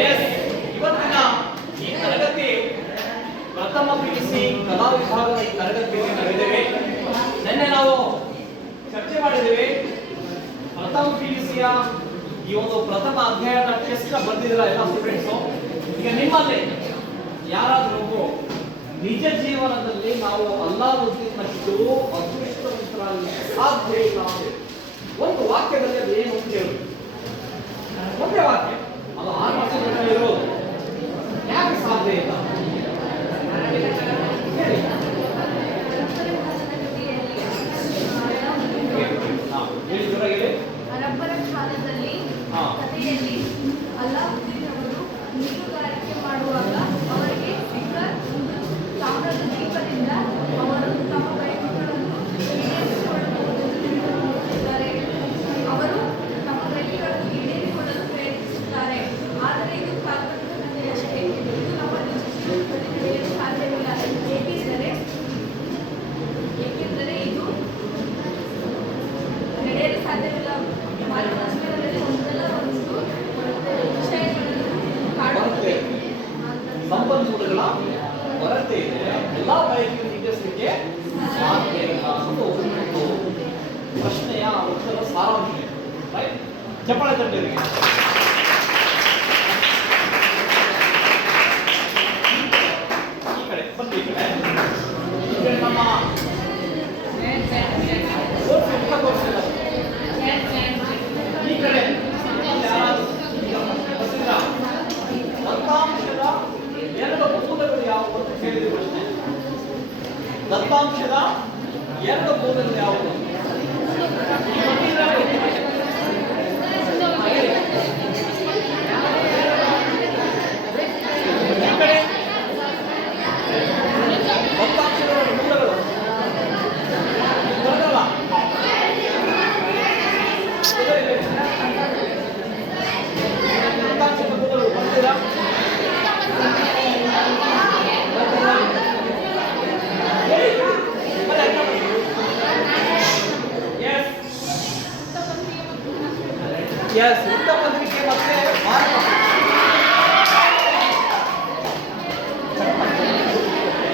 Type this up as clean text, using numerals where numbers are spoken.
S, ಇವತ್ತಿನ ಈ ತರಗತಿ ಪ್ರಥಮ ಪಿಯುಸಿ ಕಲಾ ವಿಭಾಗದ ಈ ತರಗತಿಯಲ್ಲಿ ನಾವಿದ್ದೇವೆ. ನಿನ್ನೆ ನಾವು ಚರ್ಚೆ ಮಾಡಿದ್ದೇವೆ ಪ್ರಥಮ ಪಿಯುಸಿಯ ಈ ಒಂದು ಪ್ರಥಮ ಅಧ್ಯಾಯದ ಟೆಸ್ಟ್ ಬಂದಿದ್ದೀರಾ ಎಲ್ಲ ಸ್ಟೂಡೆಂಟ್ಸು. ಈಗ ನಿಮ್ಮಲ್ಲಿ ಯಾರಾದರೂ ನಿಜ ಜೀವನದಲ್ಲಿ ನಾವು ಅಲ್ಲಾವುದ್ದೀನಷ್ಟು ಅದೃಷ್ಟವಂತರಾಗಲು ಸಾಧ್ಯ ಇಲ್ಲ ಅಂದ್ರೆ ಒಂದು ವಾಕ್ಯದಲ್ಲಿ ಅದು ಏನು ಅಂತ ಹೇಳಿ, ಒಂದೇ ವಾಕ್ಯ, ಅದು 6 ವರ್ಷಗಳಲ್ಲಿ ಇರೋದು. ಯಾಕೆ ಸಾಧ್ಯ ಇಲ್ಲ ಹೇಳಿ. ಹೇಳಿ ಜೋರಾಗಿ. ಅರಬ್ಬರ ಕಾಲದಲ್ಲಿ ಕಥೆಯಲ್ಲಿ ಅಲ್ಲಾವುದ್ದೀನ್ ಅವರು ಮೀನುಗಾರಿಕೆ ಮಾಡುವಾಗ ಅವರಿಗೆ ಸಿಕ್ಕ ತಾಮ್ರದ ದೀಪದಿಂದ ಅವರು ತಮ್ಮ ಬಯಕೆಗಳನ್ನು ಈಡೇರಿಸಿಕೊಳ್ಳಬಹುದೆಂದು ತಿಳಿದುಕೊಳ್ಳುತ್ತಿದ್ದಾರೆ. ಅವರು ತಮ್ಮ ಬಯಕೆಗಳನ್ನು ಈಡೇರಿಸಿಕೊಳ್ಳಲು ಪ್ರಯತ್ನಿಸುತ್ತಾರೆ. ಆದರೆ ಇದು ಕಾಲ್ಪನಿಕ ಕಥೆಯಷ್ಟೇ. ಇದು ನಮ್ಮ ನಿಜ ಜೀವನದಲ್ಲಿ ನಡೆಯಲು ಸಾಧ್ಯವಿಲ್ಲ. ಏಕೆಂದರೆ ಇದು ನಡೆಯಲು ಸಾಧ್ಯವಿಲ್ಲ. ಮಾನವರಲ್ಲಿ ಒಂದಲ್ಲ ಒಂದು ವಿಷಯಗಳನ್ನು ಕಾಣುತ್ತದೆ. ಸಂಪನ್ಮೂಲಗಳ ಕೊರತೆ ಇದೆ, ಎಲ್ಲಾ ಬಯಕೆಯನ್ನು ಈಡೇರಿಸಲಿಕ್ಕೆ ಸಾಧ್ಯ ಇಲ್ಲ ಅಂತ ಒಂದು ಪ್ರಶ್ನೆಯ ಉತ್ತರ ಸಾರಾಂಶ. ರೈಟ್, ಚಪ್ಪಾಳೆ ತಟ್ಟೆಯವರಿಗೆ. ಈ ಕಡೆ ಬನ್ನಿ, ಈ ಕಡೆ ನಮ್ಮ ತೋರಿಸಿಲ್ಲ. ಈ ಕಡೆ ದತ್ತಾಂಶದ 2 ಮೂಲಗಳು ಯಾವುವು ಅಂತ ಕೇಳಿದ ಪ್ರಶ್ನೆ. ದತ್ತಾಂಶದ 2 ಮೂಲಗಳು ಯಾವುವು? ಈ ಕಡೆ ದತ್ತಾಂಶದ 2 ಮೂಲಗಳು ಬರಲ್ಲ. ದತ್ತಾಂಶದ ಮೂಲಗಳು ಬರ್ತೀರಾ? Yes, ಉಕ್ತ ಪತ್ರಿಕೆ ಮತ್ತೆ ಮಾರ್ಗ